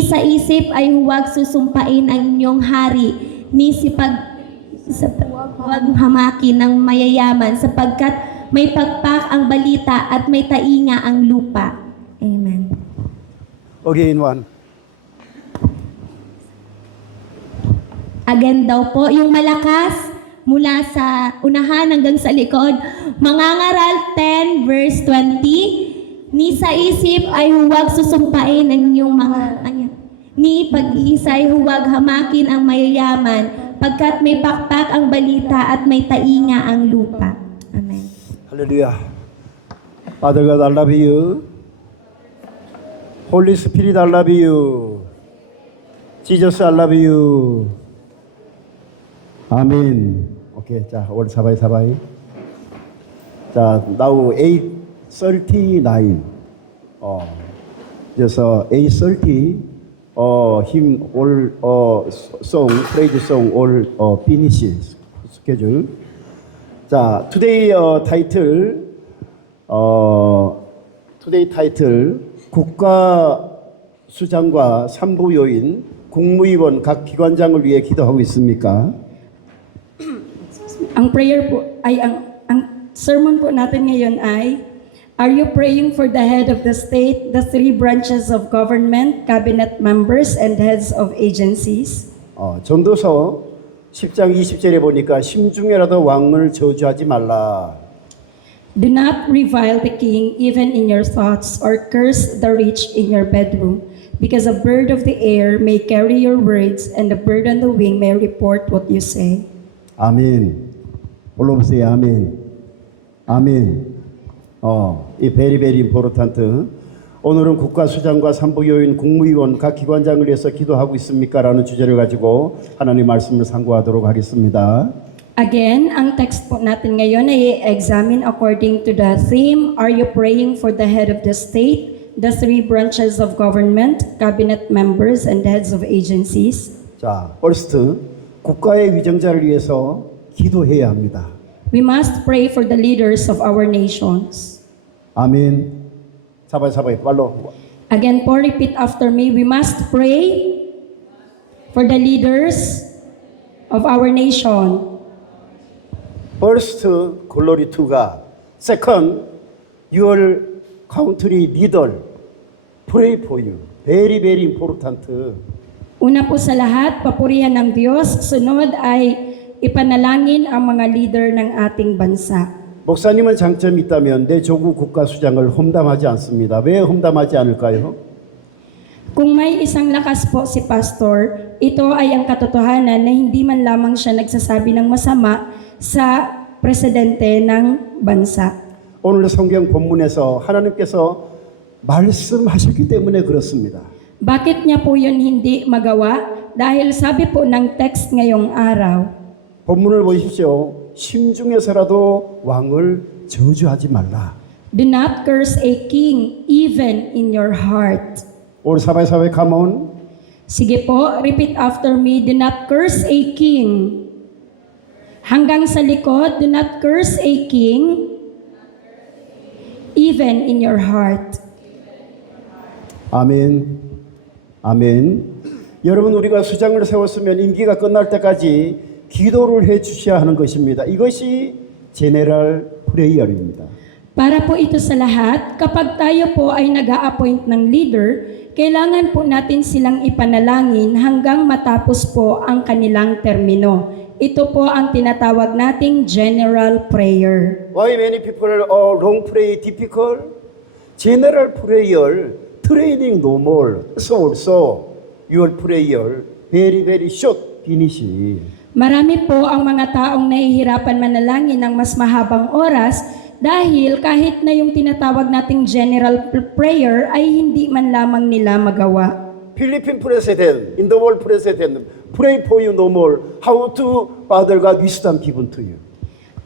Ni sa isip ay huwag susumpain ang inyong hari, ni huwag hamakin ng mayayaman, sapagkat may pagpak ang balita at may tainga ang lupa. Amen. Again, one. Again daw po, yung malakas mula sa unahan hanggang sa likod. Mangangaral 10 verse 20. Ni sa isip ay huwag susumpain ang inyong ni pag-iisa ay huwag hamakin ang mayayaman, pagkat may pakpak ang balita at may tainga ang lupa. Amen. Hallelujah. Father God, I love you. Holy Spirit, I love you. Jesus, I love you. Amen. Okay, 자, 오늘 사바이. 자, now 8:39. 그래서 8:30 hymn all song, praise song all finishes schedule. 자, today title 국가 수장과 산부 요인, 국무위원 각 기관장을 위해 기도하고 있습니까? Ang prayer po ay ang sermon po natin ngayon ay, are you praying for the head of the state, the 3 branches of government, cabinet members, and heads of agencies? 전도서 10장 20절에 보니까 심중에라도 왕을 저주하지 말라. Do not revile the king even in your thoughts, or curse the rich in your bedroom, because a bird of the air may carry your words, and a bird on the wing may report what you say. 아멘. 올라오세요. 아멘. 아멘. 이 very important. 오늘은 국가수장과 산부요인, 국무위원 각 기관장을 위해서 기도하고 있습니까? 라는 주제를 가지고 하나님의 말씀을 상고하도록 하겠습니다. Again, ang text po natin ngayon ay i-examine according to the theme, are you praying for the head of the state, the 3 branches of government, cabinet members, and heads of agencies? 자, first, 국가의 위정자를 위해서 기도해야 합니다. We must pray for the leaders of our nations. 아멘. 사바이, 빨로. Again po, repeat after me. We must pray for the leaders of our nation. First, glory to God. Second, your country leader pray for you. Very important. Una po sa lahat, papurihan ng Diyos. Sunod ay ipanalangin ang mga leader ng ating bansa. 목사님은 장점이 있다면 내 조국 국가수장을 험담하지 않습니다. 왜 험담하지 않을까요? Kung may isang lakas po si pastor, ito ay ang katotohanan na hindi man lamang siya nagsasabi ng masama sa presidente ng bansa. 오늘 성경 본문에서 하나님께서 말씀하셨기 때문에 그렇습니다. Bakit niya po yun hindi magawa? Dahil sabi po ng text ngayong araw, 본문을 보십시오. 심중에서라도 왕을 저주하지 말라. do not curse a king even in your heart. 우리 사바이 come on. Sige po, repeat after me. Do not curse a king. Hanggang sa likod, do not curse a king even in your heart. 아멘. 여러분, 우리가 수장을 세웠으면 임기가 끝날 때까지 기도를 해 주셔야 하는 것입니다. 이것이 제네럴 프레이어입니다. Para po ito sa lahat, kapag tayo po ay nag-a-appoint ng leader, kailangan po natin silang ipanalangin hanggang matapos po ang kanilang termino. Ito po ang tinatawag nating general prayer. Why many people long pray difficult? General prayer training no more. So also your prayer very short finish. Marami po ang mga taong nahihirapan manalangin ng mas mahabang oras dahil kahit na yung tinatawag nating general prayer ay hindi man lamang nila magawa. Philippine president, in the world president, pray for you no more. How to Father God wisdom given to you.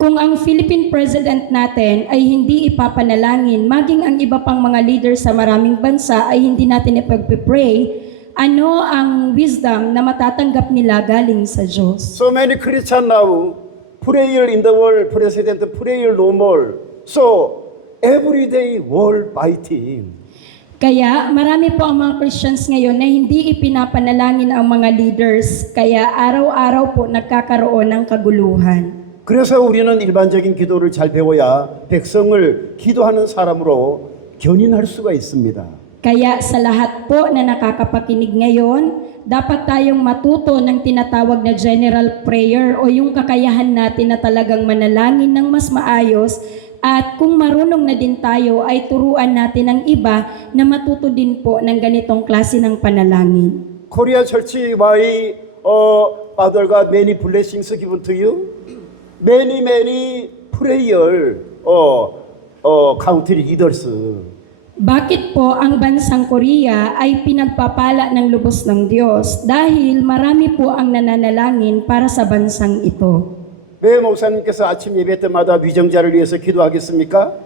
Kung ang Philippine President natin ay hindi ipapanalangin, maging ang iba pang mga leader sa maraming bansa ay hindi natin ipagpipray, ano ang wisdom na matatanggap nila galing sa Diyos? So many Christians now, prayer in the world, president, prayer no more. So, everyday world fighting. Kaya marami po ang mga Christians ngayon na hindi ipinapanalangin ang mga leaders. Kaya araw-araw po nagkakaroon ng kaguluhan. 그래서 우리는 일반적인 기도를 잘 배워야 백성을 기도하는 사람으로 견인할 수가 있습니다. Kaya sa lahat po na nakakapakinig ngayon, dapat tayong matuto ng tinatawag na general prayer o yung kakayahan natin na talagang manalangin ng mas maayos. At kung marunong na din tayo ay turuan natin ang iba na matuto din po ng ganitong klase ng panalangin. Korea Church, why Father God, many blessings given to you? Many prayer country leaders. Bakit po ang bansang Korea ay pinagpapala ng lubos ng Diyos? Dahil marami po ang nananalangin para sa bansang ito. 왜 목사님께서 아침 예배 때마다 위정자를 위해서 기도하겠습니까?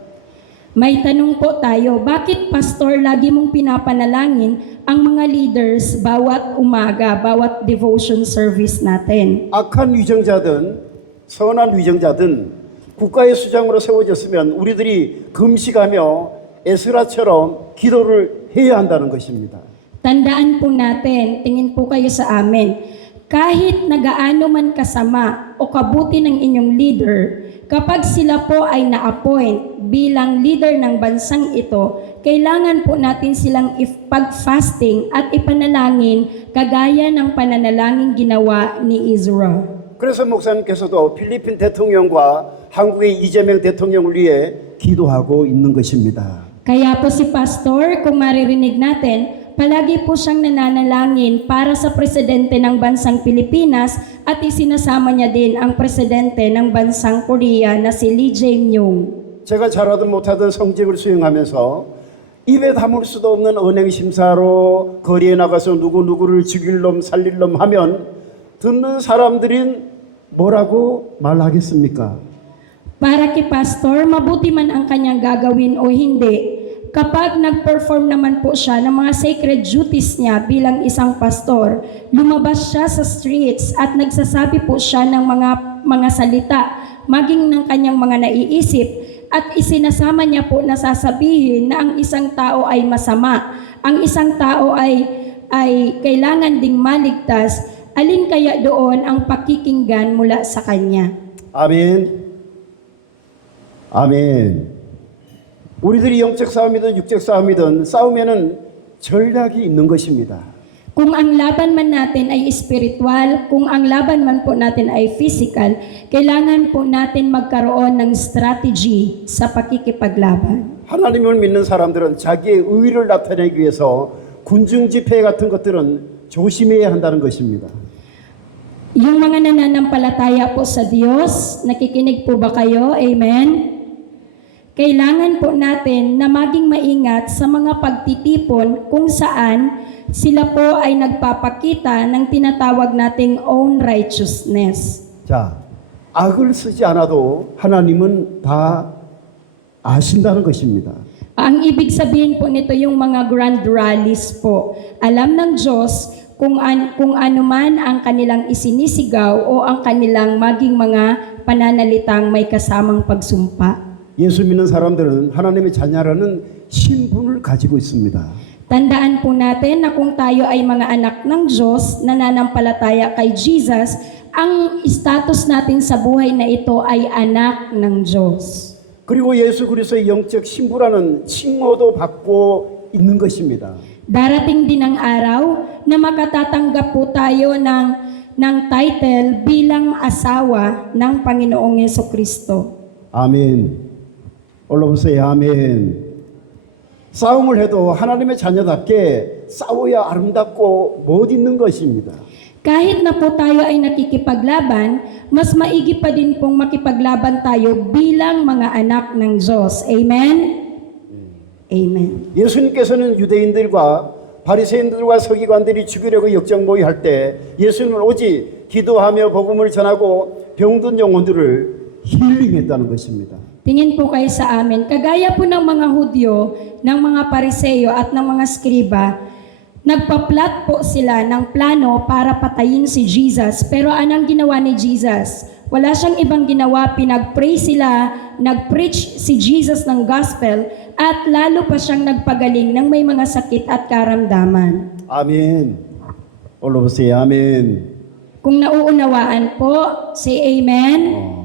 May tanong po tayo, bakit pastor lagi mong pinapanalangin ang mga leaders bawat umaga, bawat devotion service natin? 악한 위정자든 선한 위정자든 국가의 수장으로 세워졌으면 우리들이 금식하며 에스라처럼 기도를 해야 한다는 것입니다. Tandaan po natin, tingin po kayo sa amin, kahit nagaano man kasama o kabuti ng inyong leader, kapag sila po ay na-appoint bilang leader ng bansang ito, kailangan po natin silang ipag-fasting at ipanalangin kagaya ng pananalangin ginawa ni Israel. 그래서 목사님께서도 필리핀 대통령과 한국의 이재명 대통령을 위해 기도하고 있는 것입니다. Kaya po si Pastor, kung maririnig natin, palagi po siyang nananalangin para sa presidente ng bansang Pilipinas at isinasama niya din ang presidente ng bansang Korea na si Lee Jae-myung. 제가 잘하든 못하든 성직을 수행하면서 입에 담을 수도 없는 은행 심사로 거리에 나가서 누구누구를 죽일 놈 살릴 놈 하면 듣는 사람들인 뭐라고 말하겠습니까? Para kay Pastor, mabuti man ang kanyang gagawin o hindi, kapag nag-perform naman po siya ng mga sacred duties niya bilang isang pastor, lumabas siya sa streets at nagsasabi po siya ng mga salita, maging ng kanyang mga naiisip, at isinasama niya po na sasabihin na ang isang tao ay masama, ang isang tao ay kailangan ding maligtas, alin kaya doon ang pakikinggan mula sa kanya? 아멘. 아멘. 우리들이 영적 싸움이든 육적 싸움이든 싸움에는 전략이 있는 것입니다. Kung ang laban man natin ay espiritual, kung ang laban man po natin ay physical, kailangan po natin magkaroon ng strategy sa pakikipaglaban. 하나님을 믿는 사람들은 자기의 의를 나타내기 위해서 군중 집회 같은 것들은 조심해야 한다는 것입니다. Yung mga nananampalataya po sa Diyos, nakikinig po ba kayo? Amen? Kailangan po natin na maging maingat sa mga pagtitipon kung saan sila po ay nagpapakita ng tinatawag nating own righteousness. 자, 악을 쓰지 않아도 하나님은 다 아신다는 것입니다. Ang ibig sabihin po nito yung mga grand rallies po. Alam ng Diyos kung ano man ang kanilang isinisigaw o ang kanilang maging mga pananalitang may kasamang pagsumpa. 예수 믿는 사람들은 하나님의 자녀라는 신분을 가지고 있습니다. Tandaan po natin na kung tayo ay mga anak ng Diyos, nananampalataya kay Jesus, ang status natin sa buhay na ito ay anak ng Diyos. 그리고 예수 그리스도의 영적 신부라는 칭호도 받고 있는 것입니다. Darating din ang araw na makatatanggap po tayo ng title bilang asawa ng Panginoong Jesucristo. 아멘. 올라보세요. 아멘. 싸움을 해도 하나님의 자녀답게 싸워야 아름답고 멋있는 것입니다. Kahit na po tayo ay nakikipaglaban, mas maigi pa din pong makipaglaban tayo bilang mga anak ng Diyos. Amen? Amen. 예수님께서는 유대인들과 바리새인들과 서기관들이 죽이려고 역정모의할 때 예수님은 오직 기도하며 복음을 전하고 병든 영혼들을 힐링했다는 것입니다. Tingin po kayo sa amin, kagaya po ng mga Hudyo, ng mga Pariseo at ng mga Skriba, nagpa-plot po sila ng plano para patayin si Jesus. Pero anong ginawa ni Jesus? Wala siyang ibang ginawa, pinag-pray sila, nag-preach si Jesus ng gospel, at lalo pa siyang nagpagaling ng may mga sakit at karamdaman. 아멘. 올라보세요. 아멘. Kung nauunawaan po, say amen.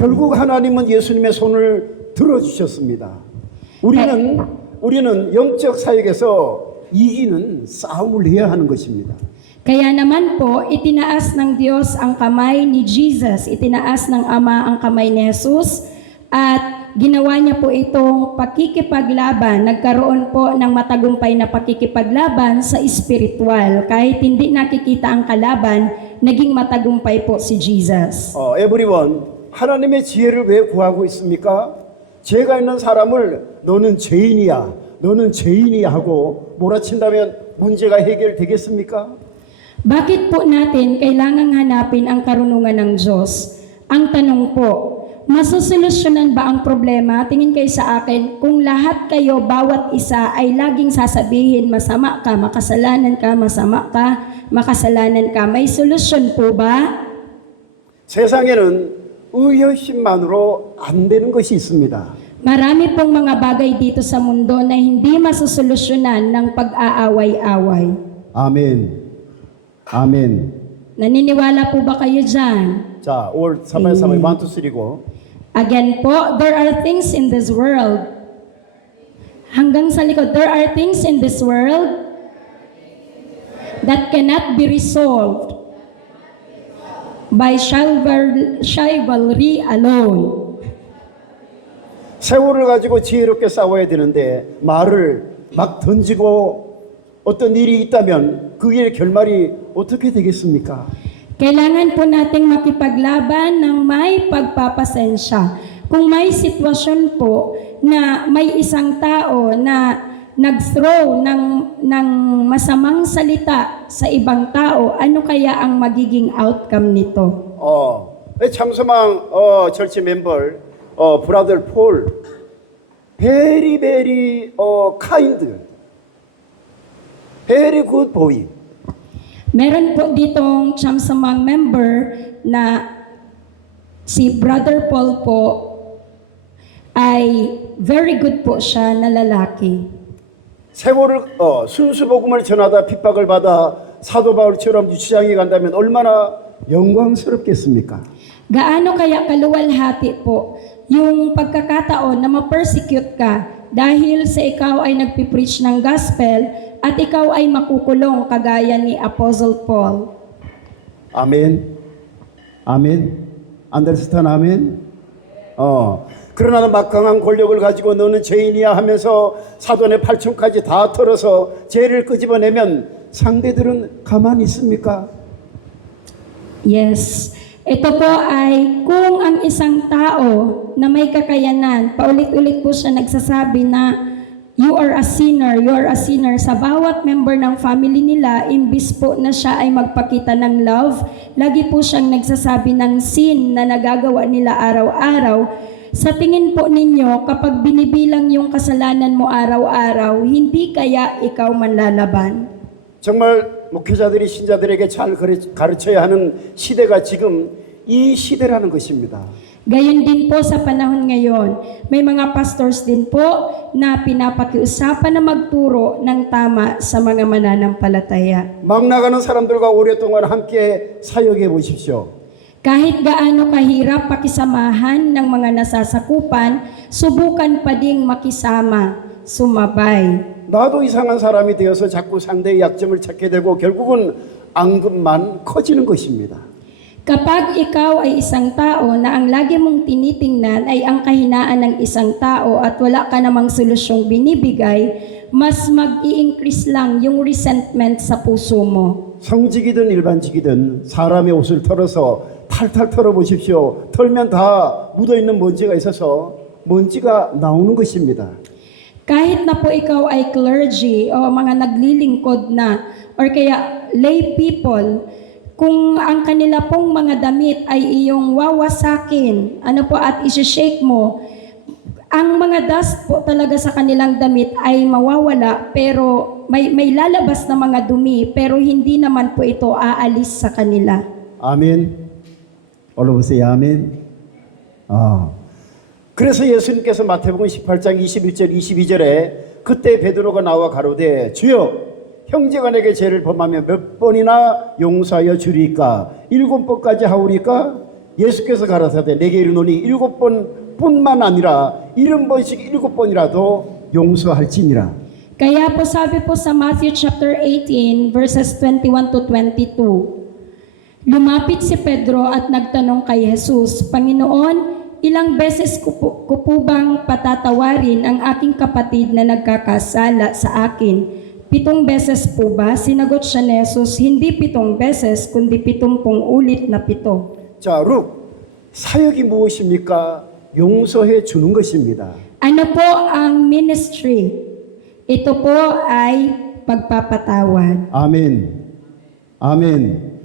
결국 하나님은 예수님의 손을 들어주셨습니다. 우리는 영적 사역에서 이기는 싸움을 해야 하는 것입니다. Kaya naman po, itinaas ng Diyos ang kamay ni Jesus, itinaas ng Ama ang kamay ni Jesus, at ginawa niya po itong pakikipaglaban. Nagkaroon po ng matagumpay na pakikipaglaban sa espiritual. Kahit hindi nakikita ang kalaban, naging matagumpay po si Jesus. everyone, 하나님의 지혜를 왜 구하고 있습니까? 죄가 있는 사람을 너는 죄인이야, 너는 죄인이야 하고 몰아친다면 문제가 해결되겠습니까? Bakit po natin kailangang hanapin ang karunungan ng Diyos? Ang tanong po, masusolusyonan ba ang problema? Tingin kayo sa akin, kung lahat kayo, bawat isa ay laging sasabihin, masama ka, makasalanan ka, masama ka, makasalanan ka. May solusyon po ba? 세상에는 의협심만으로 안 되는 것이 있습니다. Marami pong mga bagay dito sa mundo na hindi masusolusyonan ng pag-aaway-away. 아멘. 아멘. Naniniwala po ba kayo dyan? 자, 5월 3월 3월 1, 2, 3고. Again po, there are things in this world. Hanggang sa likod, there are things in this world that cannot be resolved by chivalry alone. 세월을 가지고 지혜롭게 싸워야 되는데 말을 막 던지고 어떤 일이 있다면 그 일의 결말이 어떻게 되겠습니까? Kailangan po nating makipaglaban ng may pagpapasensya. Kung may sitwasyon po na may isang tao na nag-throw ng masamang salita sa ibang tao, ano kaya ang magiging outcome nito? 참소망 절치 멤버 브라더 폴 very kind, very good boy. Meron po ditong Chamsamang member na si Brother Paul po ay very good po siya na lalaki. 세월을 순수 복음을 전하다 핍박을 받아 사도 바울처럼 유치장에 간다면 얼마나 영광스럽겠습니까? Gaano kaya kaluwalhati po yung pagkakataon na ma-persecute ka dahil sa ikaw ay nagpipreach ng gospel at ikaw ay makukulong kagaya ni Apostle Paul. 아멘. 아멘. Understand? 아멘. 그러나 막강한 권력을 가지고 너는 죄인이야 하면서 사돈의 팔촌까지 다 털어서 죄를 끄집어내면 상대들은 가만히 있습니까? Yes. Ito po ay kung ang isang tao na may kakayanan, paulit-ulit po siya nagsasabi na you are a sinner, you are a sinner. Sa bawat member ng family nila, imbis po na siya ay magpakita ng love, lagi po siyang nagsasabi ng sin na nagagawa nila araw-araw. Sa tingin po ninyo, kapag binibilang yung kasalanan mo araw-araw, hindi kaya ikaw manlalaban? 정말 목회자들이 신자들에게 잘 가르쳐야 하는 시대가 지금 이 시대라는 것입니다. Gayon din po sa panahon ngayon, may mga pastors din po na pinapakiusapan na magturo ng tama sa mga mananampalataya. 막 나가는 사람들과 오랫동안 함께 사역해 보십시오. Kahit gaano kahirap pakisamahan ng mga nasasakupan, subukan pa ding makisama, sumabay. 나도 이상한 사람이 되어서 자꾸 상대의 약점을 찾게 되고 결국은 앙금만 커지는 것입니다. Kapag ikaw ay isang tao na ang lagi mong tinitingnan ay ang kahinaan ng isang tao at wala ka namang solusyong binibigay, mas mag-i-increase lang yung resentment sa puso mo. 성직이든 일반직이든 사람의 옷을 털어서 탈탈 털어보십시오. 털면 다 묻어있는 먼지가 있어서 먼지가 나오는 것입니다. Kahit na po ikaw ay clergy o mga naglilingkod na or kaya lay people, kung ang kanila pong mga damit ay iyong wawasakin, at isi-shake mo, ang mga dust po talaga sa kanilang damit ay mawawala, pero may lalabas na mga dumi, pero hindi naman po ito aalis sa kanila. 아멘. 올라보세요. 아멘. 그래서 예수님께서 마태복음 18장 21절 22절에 그때 베드로가 나와 가로되 주여 형제가 내게 죄를 범하면 몇 번이나 용서하여 주리까 7번까지 하오리까 예수께서 가라사대 내게 이르노니 7번뿐만 아니라 70번씩 7번이라도 용서할지니라. Kaya po sabi po sa Matthew chapter 18 verses 21 to 22, lumapit si Pedro at nagtanong kay Jesus, Panginoon, ilang beses ko po bang patatawarin ang aking kapatid na nagkakasala sa akin? 7 beses po ba? Sinagot siya ni Jesus, hindi 7 beses, kundi 70 ulit na 7. 자, 룩 사역이 무엇입니까? 용서해 주는 것입니다. Ano po ang ministry? Ito po ay pagpapatawad. 아멘. 아멘.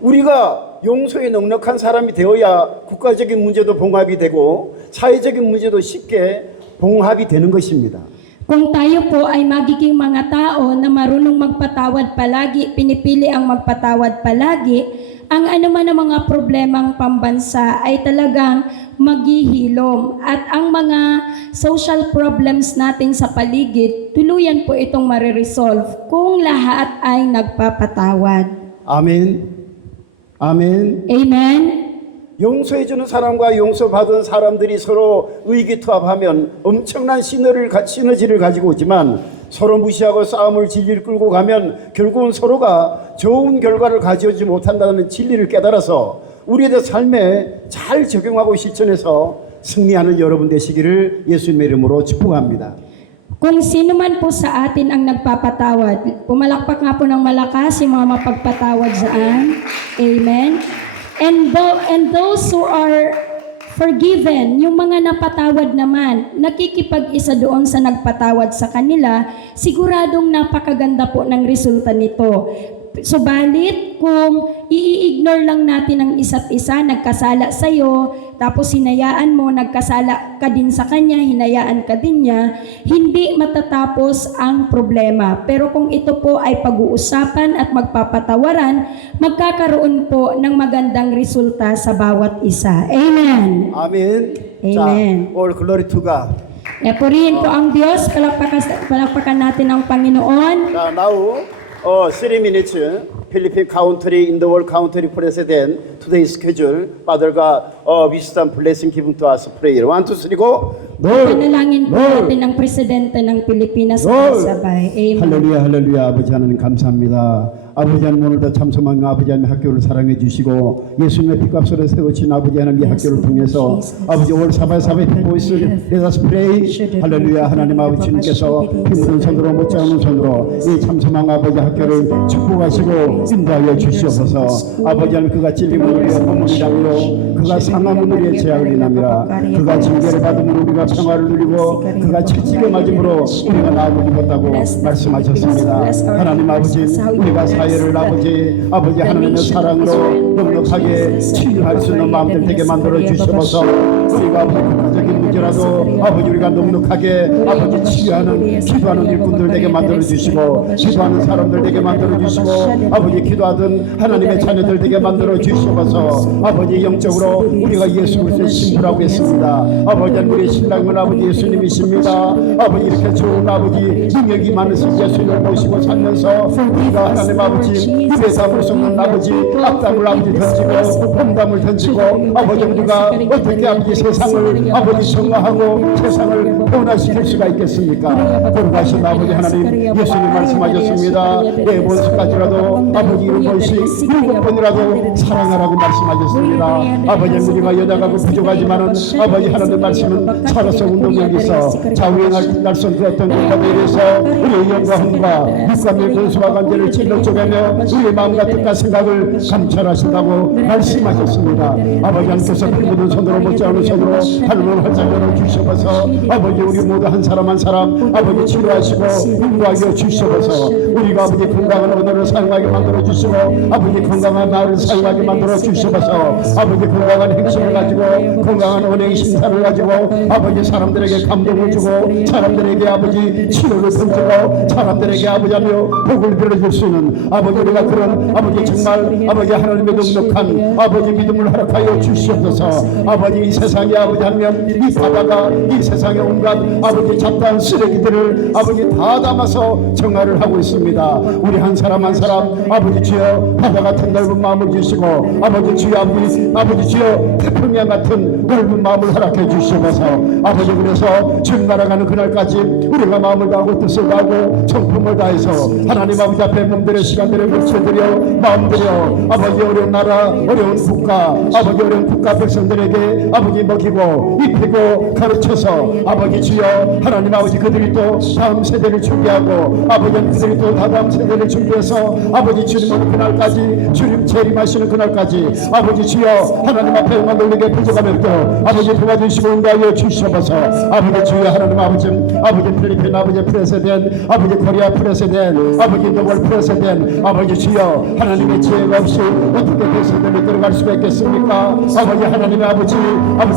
우리가 용서에 넉넉한 사람이 되어야 국가적인 문제도 봉합이 되고 사회적인 문제도 쉽게 봉합이 되는 것입니다. Kung tayo po ay magiging mga tao na marunong magpatawad palagi, pinipili ang magpatawad palagi, ang anuman ng mga problemang pambansa ay talagang maghihilom. At ang mga social problems natin sa paligid, tuluyan po itong mariresolve kung lahat ay nagpapatawad. 아멘. 아멘. Amen? 용서해주는 사람과 용서받은 사람들이 서로 의기투합하면 엄청난 시너지를 가지고 오지만 서로 무시하고 싸움을 질질 끌고 가면 결국은 서로가 좋은 결과를 가져오지 못한다는 진리를 깨달아서 우리의 삶에 잘 적용하고 실천해서 승리하는 여러분 되시기를 예수님의 이름으로 축복합니다. Kung sino man po sa atin ang nagpapatawad, pumalakpak nga po ng malakas yung mga mapagpatawad saan. Amen? And those who are forgiven, yung mga napatawad naman, nakikipag-isa doon sa nagpatawad sa kanila, siguradong napakaganda po ng resulta nito. Subalit, kung i-ignore lang natin ang isa't isa, nagkasala sa'yo, tapos hinayaan mo, nagkasala ka din sa kanya, hinayaan ka din niya, hindi matatapos ang problema. Pero kung ito po ay pag-uusapan at magpapatawaran, magkakaroon po ng magandang resulta sa bawat isa. Amen. 아멘. Amen. 자, all glory to God. Purihin po ang Diyos, palakpakan natin ang Panginoon. 자, now 3 minutes 필리핀 카운트리 in the world country president today schedule father가 wisdom blessing given to us prayer 1 2 3 go Panalangin po natin ang presidente ng Pilipinas sabay. Amen. 할렐루야 할렐루야 아버지 하나님 감사합니다. 아버지 하나님 오늘도 참소망 아버지 하나님 학교를 사랑해 주시고 예수님의 피값으로 세우신 아버지 하나님 이 학교를 통해서 아버지 올 사바의 보이스 Let us pray 할렐루야 하나님 아버지 주님께서 힘든 손으로 못지 않은 손으로 이 참소망 아버지 학교를 축복하시고 인도하여 주시옵소서. 아버지 하나님 그가 찔림을 우리의 허물이라므로 그가 상함은 우리의 죄악을 인함이라 그가 징계를 받음으로 우리가 평화를 누리고 그가 채찍을 맞음으로 우리가 나음을 입었다고 말씀하셨습니다. 하나님 아버지 우리가 사회를 아버지 하나님의 사랑으로 넉넉하게 치유할 수 있는 마음들 되게 만들어 주시옵소서. 우리가 국가적인 문제라도 아버지 우리가 넉넉하게 아버지 치유하는 기도하는 일꾼들 되게 만들어 주시고 기도하는 사람들 되게 만들어 주시고 아버지 기도하던 하나님의 자녀들 되게 만들어 주시옵소서. 아버지 영적으로 우리가 예수 그리스도의 신부라고 했습니다. 아버지 우리 신랑은 아버지 예수님이십니다. 아버지 이렇게 좋은 아버지 능력이 많으신 예수님을 모시고 살면서 우리가 하나님 아버지 입에 담을 수 없는 아버지 악담을 아버지 던지고 험담을 던지고 아버지 우리가 어떻게 아버지 세상을 아버지 정화하고 세상을 변화시킬 수가 있겠습니까? 거룩하신 아버지 하나님 예수님 말씀하셨습니다. 내 번수까지라도 아버지 7번씩 7번이라도 사랑하라고 말씀하셨습니다. 아버지 우리가 여자가 부족하지만은 아버지 하나님 말씀은 살아서 운동력이 있어 좌우의 날선 그 어떤 것과에 대해서 우리의 영광과 육감의 권수와 관계를 찔러 쪼개며 우리의 마음과 뜻과 생각을 감찰하신다고 말씀하셨습니다. 아버지 하나님께서 피 묻은 손으로 못지않은 손으로 하늘을 활짝 열어주시옵소서. 아버지 우리 모두 한 사람 한 사람 아버지 치료하시고 인도하여 주시옵소서. 우리가 아버지 건강한 언어를 사용하게 만들어 주시고 아버지 건강한 말을 사용하게 만들어 주시옵소서. 아버지 건강한 행실을 가지고 건강한 은행 심사를 가지고 아버지 사람들에게 감동을 주고 사람들에게 아버지 치료를 던지고 사람들에게 아버지하며 복을 빌어줄 수 있는 아버지 우리가 그런 아버지 정말 아버지 하나님의 넉넉한 아버지 믿음을 허락하여 주시옵소서. 아버지 이 세상에 아버지 하면 이 바다가 이 세상의 온갖 아버지 잡다한 쓰레기들을 아버지 다 담아서 정화를 하고 있습니다. 우리 한 사람 한 사람 아버지 주여 바다 같은 넓은 마음을 주시고 아버지 주여 아버지 주여 태평양 같은 넓은 마음을 허락해 주시옵소서. 아버지 그래서 주 날아가는 그날까지 우리가 마음을 다하고 뜻을 다하고 성품을 다해서 하나님 아버지 앞에 몸들의 시간들을 묻혀드려 마음들여 아버지 어려운 나라 어려운 국가 아버지 어려운 국가 백성들에게 아버지 먹이고 입히고 가르쳐서 아버지 주여 하나님 아버지 그들이 또 다음 세대를 준비하고 아버지 그들이 또 다음 세대를 준비해서 아버지 주님 오는 그날까지 주님 재림하시는 그날까지 아버지 주여 하나님 앞에 영광 돌리게 부족함이 없도록 아버지 도와주시고 인도하여 주시옵소서. 아버지 주여 하나님 아버지 필리핀 아버지 프레시덴 아버지 코리아 프레시덴 아버지 노벌 프레시덴 아버지 주여 하나님의 지혜가 없이 어떻게 백성들이 들어갈 수가 있겠습니까? 아버지 하나님의 아버지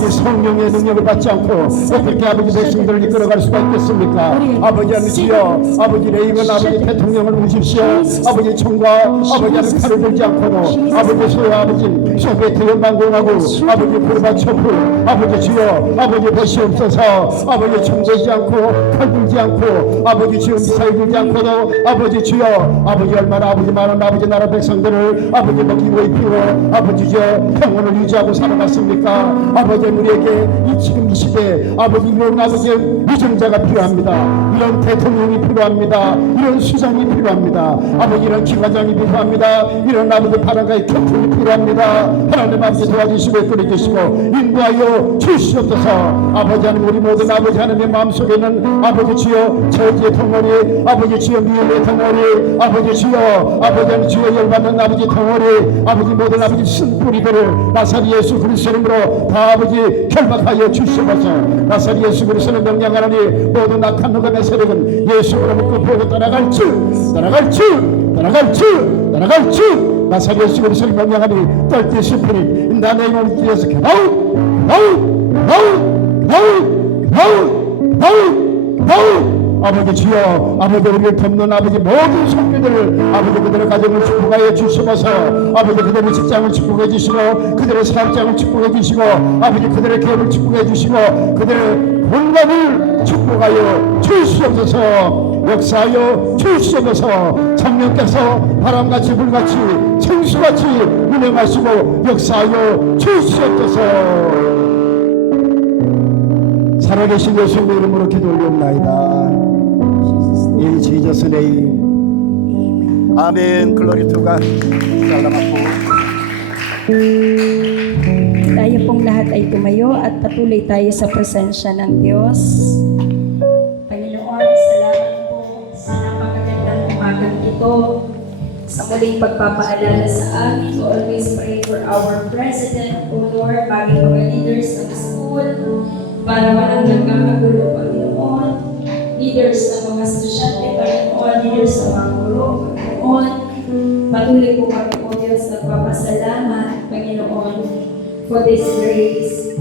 성령의 능력을 받지 않고 어떻게 아버지 백성들을 이끌어갈 수가 있겠습니까? 아버지 주여 아버지 레이건 아버지 대통령을 모십시오. 아버지 총과 아버지 칼을 들지 않고도 아버지 소요 아버지 소비에트 연방공화국 아버지 고르바초프 아버지 주여 아버지 보시옵소서. 아버지 총 들지 않고 칼 들지 않고 아버지 주여 미사일 들지 않고도 아버지 주여 아버지 얼마나 아버지 많은 아버지 나라 백성들을 아버지 먹이고 입히고 아버지 주여 평온을 유지하고 살아갔습니까? 아버지 우리에게 지금 이 시대에 아버지 이런 아버지 위정자가 필요합니다. 이런 대통령이 필요합니다. 이런 수장이 필요합니다. 아버지 이런 기관장이 필요합니다. 이런 아버지 바람가의 격투이 필요합니다. 하나님 아버지 도와주시고 이끌어주시고 인도하여 주시옵소서. 아버지 하나님 우리 모든 아버지 하나님의 마음속에는 아버지 주여 저지의 덩어리 아버지 주여 미움의 덩어리 아버지 주여 아버지 하나님 주여 열받는 아버지 덩어리 아버지 모든 아버지 쓴뿌리들을 나사리 예수 그리스도 이름으로 다 아버지 결박하여 주시옵소서. 나사리 예수 그리스도를 명령하노니 모든 악한 흑암의 세력은 예수 이름으로 끝보고 떠나갈즉 나사리 예수 그리스도를 명령하니 떨때 싶으니 in the name of Jesus get out. 아버지 주여 아버지 우리를 돕는 아버지 모든 성도들을 아버지 그들의 가정을 축복하여 주시면서 아버지 그들의 직장을 축복해 주시고 그들의 사업장을 축복해 주시고 아버지 그들의 기업을 축복해 주시고 그들의 건강을 축복하여 주시옵소서. 역사하여 주시옵소서. 성령께서 바람같이 불같이 생수같이 운행하시고 역사하여 주시옵소서. 살아계신 예수님의 이름으로 기도 올리옵나이다. In Jesus' name. Amen. Glory to God. Salamat po. Tayo pong lahat ay tumayo at patuloy tayo sa presensya ng Diyos. Panginoon, salamat po sa napakagandang umagang ito. Sa muling pagpapaalala sa amin to always pray for our President, O Lord, bagay mga leaders ng school, para walang nagkakagulo, Panginoon, leaders ng mga estudyante, Panginoon, leaders ng mga guro, Panginoon, patuloy po kami po Diyos nagpapasalamat, Panginoon, for this grace.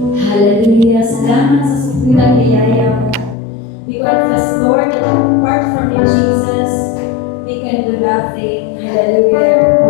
Hallelujah, salamat sa supilang biyaya mo. We confess, Lord, that apart from you, Jesus, we can do nothing. Hallelujah.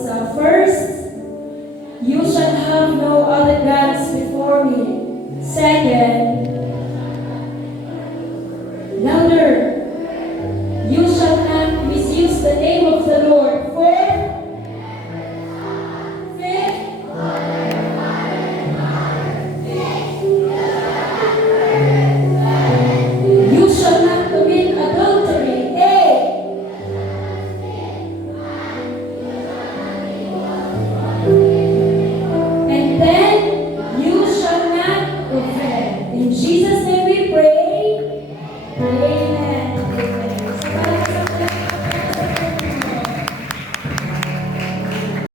sa first, you shall have no other gods before me. Second, louder, you shall not misuse the name of the Lord.